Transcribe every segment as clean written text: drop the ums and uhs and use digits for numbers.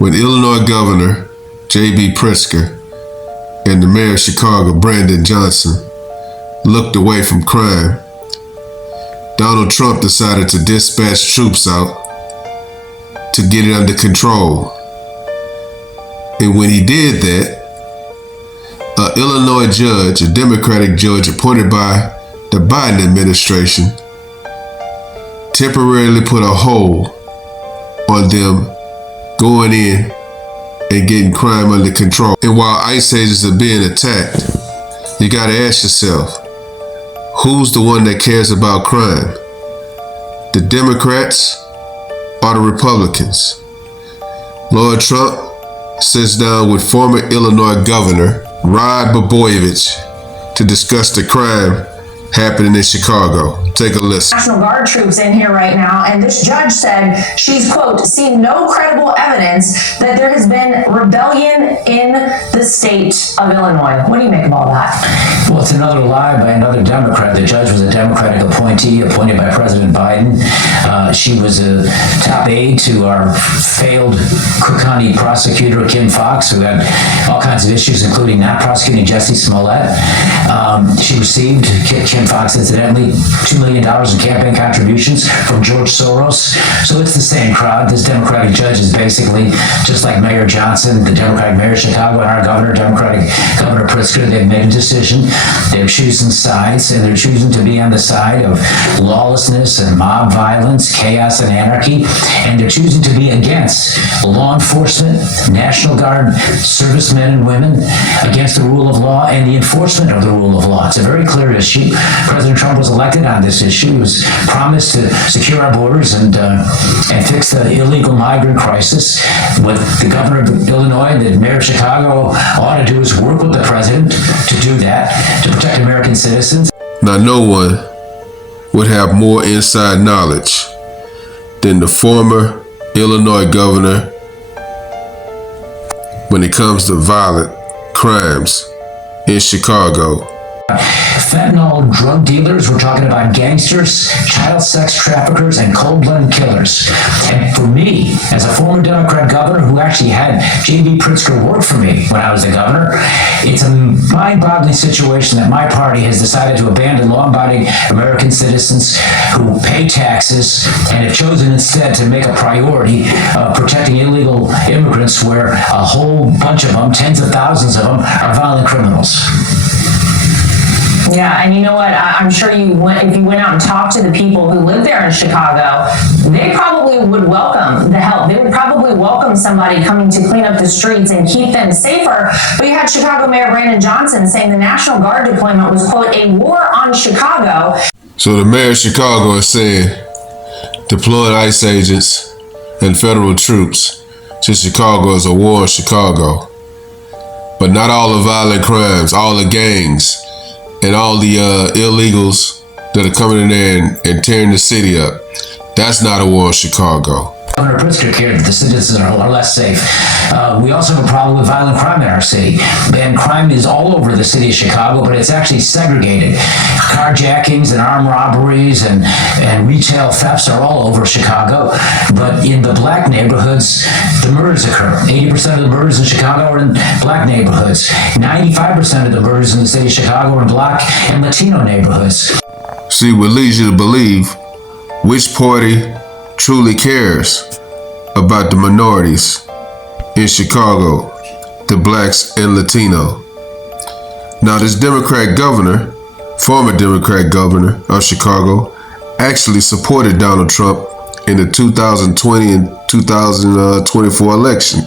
when Illinois Governor J.B. Pritzker and the Mayor of Chicago, Brandon Johnson, looked away from crime, Donald Trump decided to dispatch troops out to get it under control. And when he did that, an Illinois judge, a Democratic judge appointed by the Biden administration, temporarily put a hold on them going in and getting crime under control. And while ICE agents are being attacked, you gotta ask yourself, who's the one that cares about crime? The Democrats or the Republicans? Lord Trump sits down with former Illinois Governor Rod Blagojevich to discuss the crime happening in Chicago. Take a listen. National Guard troops in here right now, and this judge said she's, quote, seen no credible evidence that there has been rebellion in the state of Illinois. What do you make of all that? Well, it's another lie by another Democrat. The judge was a Democratic appointee appointed by President Biden. She was a top aide to our failed Cook County prosecutor, Kim Foxx, who had all kinds of issues, including not prosecuting Jussie Smollett. She received, Kim Foxx incidentally, $2 million in campaign contributions from George Soros. So it's the same crowd. This Democratic judge is basically just like Mayor Johnson, the Democratic mayor of Chicago, and our governor, Democratic Governor Pritzker. They've made a decision. They're choosing sides, and they're choosing to be on the side of lawlessness and mob violence, chaos and anarchy, and they're choosing to be against law enforcement, National Guard servicemen and women, against the rule of law and the enforcement of the rule of law. It's a very clear issue. President Trump was elected on this issue. He was promised to secure our borders and fix the illegal migrant crisis. What the governor of Illinois and the mayor of Chicago ought to do is work with the president to do that, to protect American citizens. Now, no one would have more inside knowledge than the former Illinois governor when it comes to violent crimes in Chicago. Fentanyl drug dealers, we're talking about gangsters, child sex traffickers, and cold-blooded killers. And for me, as a former Democrat governor who actually had J.B. Pritzker work for me when I was the governor, it's a mind-boggling situation that my party has decided to abandon law-abiding American citizens who pay taxes and have chosen instead to make a priority of protecting illegal immigrants, where a whole bunch of them, tens of thousands of them, are violent criminals. Yeah, and you know what? I'm sure if you went out and talked to the people who live there in Chicago, they probably would welcome the help. They would probably welcome somebody coming to clean up the streets and keep them safer. But you had Chicago Mayor Brandon Johnson saying the National Guard deployment was, quote, a war on Chicago. So the mayor of Chicago is saying deploying ICE agents and federal troops to Chicago is a war on Chicago. But not all the violent crimes, all the gangs, and all the illegals that are coming in there and tearing the city up. That's not a war in Chicago. Governor Pritzker cared that the citizens are less safe. We also have a problem with violent crime in our city. And crime is all over the city of Chicago, but it's actually segregated. Carjackings and armed robberies and retail thefts are all over Chicago. But in the black neighborhoods, the murders occur. 80% of the murders in Chicago are in black neighborhoods. 95% of the murders in the city of Chicago are in black and Latino neighborhoods. See, what leads you to believe which party truly cares about the minorities in Chicago, the blacks and Latino. Now, this Democrat governor, former Democrat governor of Chicago, actually supported Donald Trump in the 2020 and 2024 election.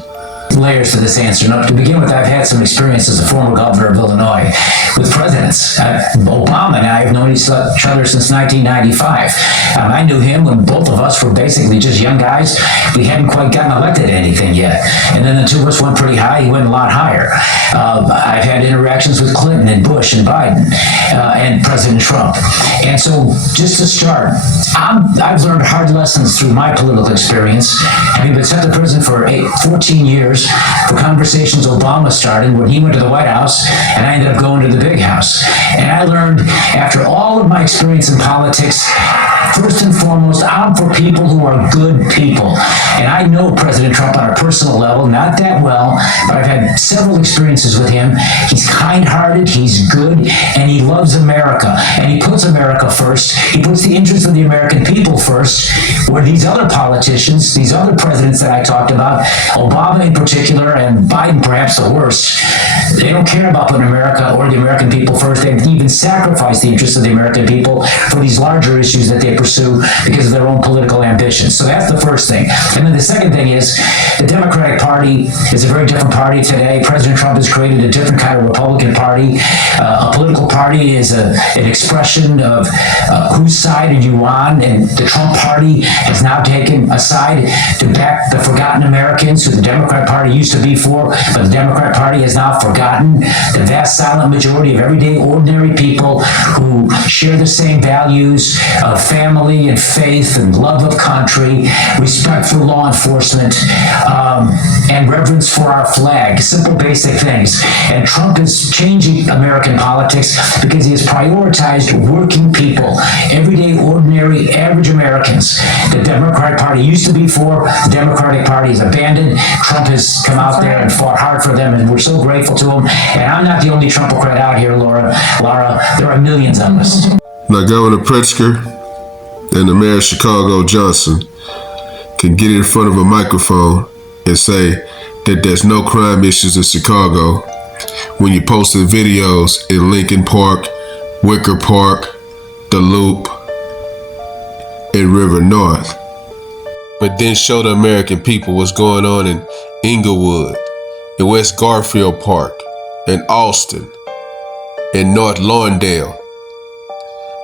Layers to this answer. Now, to begin with, I've had some experience as a former governor of Illinois with presidents. Obama and I have known each other since 1995. I knew him when both of us were basically just young guys. We hadn't quite gotten elected to anything yet. And then the two of us went pretty high. He went a lot higher. I've had interactions with Clinton and Bush and Biden and President Trump. And so, just to start, I've learned hard lessons through my political experience, having been sent to prison for 14 years doors for conversations Obama started when he went to the White House, and I ended up going to the big house. And I learned, after all of my experience in politics, first and foremost, I'm for people who are good people. And I know President Trump on a personal level, not that well, but I've had several experiences with him. He's kind-hearted, he's good, and he loves America. And he puts America first. He puts the interests of the American people first, where these other politicians, these other presidents that I talked about, Obama in particular, and Biden perhaps the worst, they don't care about putting America or the American people first. They've even sacrificed the interests of the American people for these larger issues that they pursue because of their own political ambitions. So that's the first thing. And then the second thing is the Democratic Party is a very different party today. President Trump has created a different kind of Republican Party. A political party is an expression of whose side are you on, and the Trump Party has now taken a side to back the forgotten Americans who the Democrat Party used to be for, but the Democrat Party has now forgotten the vast silent majority of everyday ordinary people who share the same values of family and faith and love of country, respect for law enforcement, and reverence for our flag. Simple, basic things. And Trump is changing American politics because he has prioritized working people, everyday, ordinary, average Americans. The Democratic Party used to be for, the Democratic Party is abandoned. Trump has come out there and fought hard for them, and we're so grateful to him. And I'm not the only Trumpocrat out here, Laura. There are millions of us. Now, Governor Pritzker and the Mayor of Chicago, Johnson, can get in front of a microphone and say that there's no crime issues in Chicago when you posted videos in Lincoln Park, Wicker Park, The Loop, and River North. But then show the American people what's going on in Inglewood, in West Garfield Park, in Austin, in North Lawndale.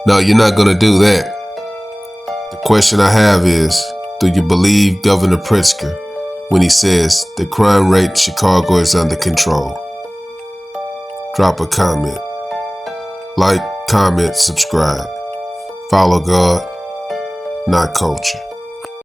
No, you're not going to do that. The question I have is, do you believe Governor Pritzker when he says the crime rate in Chicago is under control? Drop a comment. Like, comment, subscribe. Follow God, not culture.